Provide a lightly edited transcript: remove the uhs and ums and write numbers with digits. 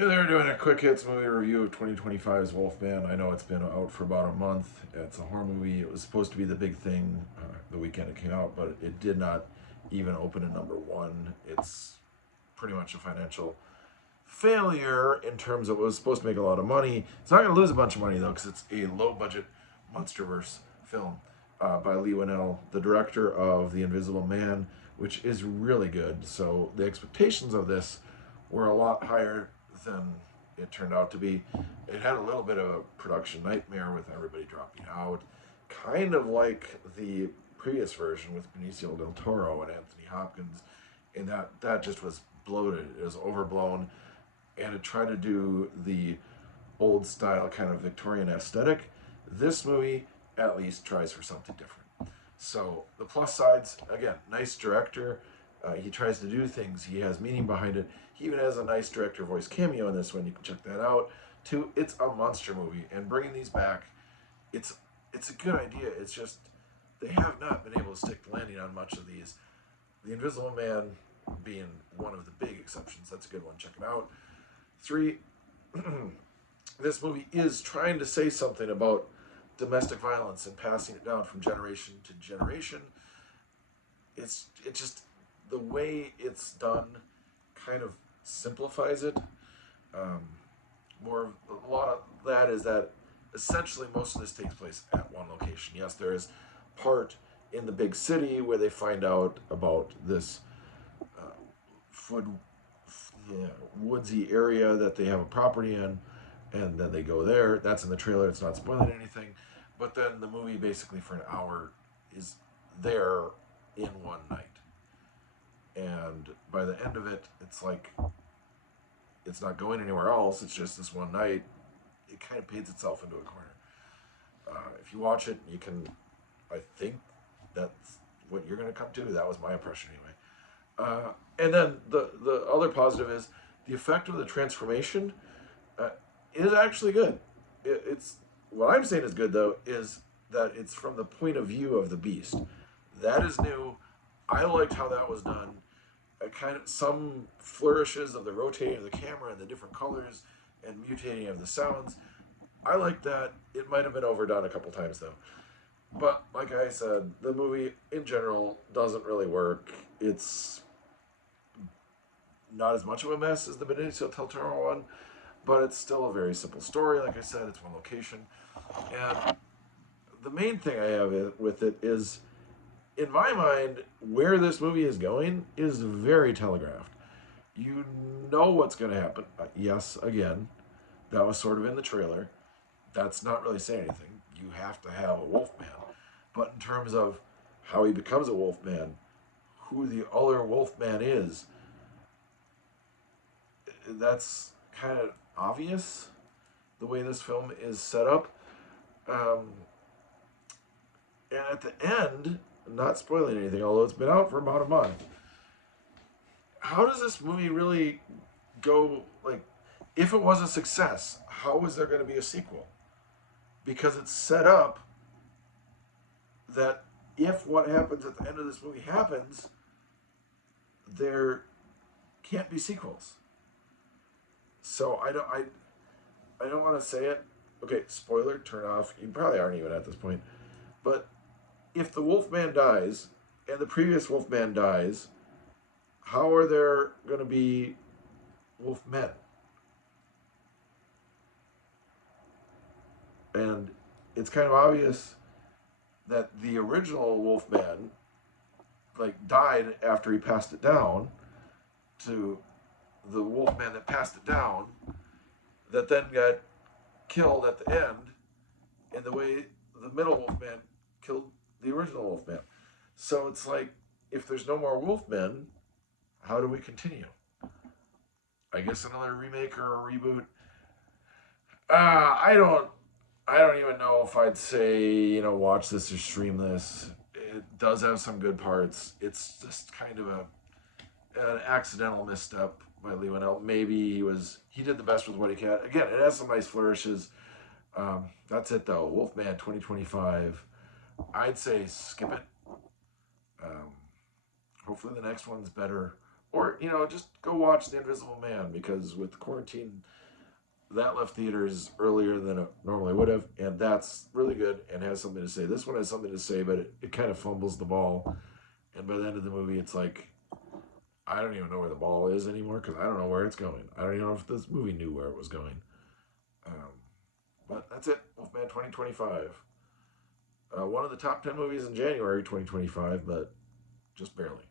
Hey there, doing a quick hits movie review of 2025's Wolfman. I know it's been out for about a month. It's a horror movie. It was supposed to be the big thing the weekend it came out, but it did not even open at number one. It's pretty much a financial failure in terms of it was supposed to make a lot of money. It's not going to lose a bunch of money though, because it's a low budget MonsterVerse film by Leigh Whannell, the director of The Invisible Man, which is really good. So the expectations of this were a lot higher than it turned out to be. It had a little bit of a production nightmare with everybody dropping out, kind of like the previous version with Benicio del Toro and Anthony Hopkins, and that just was bloated. It was overblown, and it tried to do the old style kind of Victorian aesthetic. This movie at least tries for something different. So the plus sides, again, nice director. He tries to do things. He has meaning behind it. He even has a nice director voice cameo in this one. You can check that out. Two, it's a monster movie, and bringing these back, it's it's a good idea. It's just they have not been able to stick the landing on much of these. The Invisible Man being one of the big exceptions. That's a good one. Check it out. Three, this movie is trying to say something about domestic violence and passing it down from generation to generation. It just the way it's done kind of simplifies it. Um, a lot of that is that essentially most of this takes place at one location. Yes, there is part in the big city where they find out about this uh, food, yeah, woodsy area that they have a property in, and then they go there. That's in the trailer. It's not spoiling anything. But then the movie basically for an hour is there in one night. And by the end of it, it's like it's not going anywhere else. It's just this one night. It kind of paints itself into a corner. If you watch it, you can. I think that's what you're going to come to. That was my impression anyway. And then the other positive is the effect of the transformation uh, is actually good. It's what I'm saying is good though is that it's from the point of view of the beast. That is new. I liked how that was done. Kind of some flourishes of the rotating of the camera and the different colors and mutating of the sounds. I like that. It might have been overdone a couple times though. But like I said, the movie in general doesn't really work. It's not as much of a mess as the Benicio del Toro one, but it's still a very simple story. Like I said, it's one location. And the main thing I have with it is, in my mind, where this movie is going is very telegraphed. You know what's going to happen. Yes, again, that was sort of in the trailer. That's not really saying anything. You have to have a Wolfman. But in terms of how he becomes a Wolfman, who the other Wolfman is, that's kind of obvious the way this film is set up. Um, and at the end, not spoiling anything, although it's been out for about a month, how does this movie really go? Like, if it was a success, how is there going to be a sequel? Because it's set up that if what happens at the end of this movie happens, there can't be sequels. So I don't want to say it. Okay, spoiler, turn off. You probably aren't even at this point. But if the Wolfman dies and the previous Wolfman dies, how are there going to be Wolfmen? And it's kind of obvious that the original Wolfman like died after he passed it down to the Wolfman that passed it down, that then got killed at the end, in the way the middle Wolfman killed the original Wolfman. So it's like, if there's no more Wolfmen, how do we continue? I guess another remake or a reboot. I don't. I don't even know if I'd say watch this or stream this. It does have some good parts. It's just kind of an accidental misstep by Leigh Whannell. Maybe he did the best with what he can. Again, it has some nice flourishes. That's it though. Wolfman 2025. I'd say skip it. Um, Hopefully the next one's better Or, just go watch The Invisible Man, because with quarantine, that left theaters earlier than it normally would have, and that's really good and has something to say. This one has something to say, but it kind of fumbles the ball, and by the end of the movie, it's like, I don't even know where the ball is anymore, because I don't know where it's going. I don't even know if this movie knew where it was going. Um, but that's it, Wolfman 2025. One of the top 10 movies in January 2025, but just barely.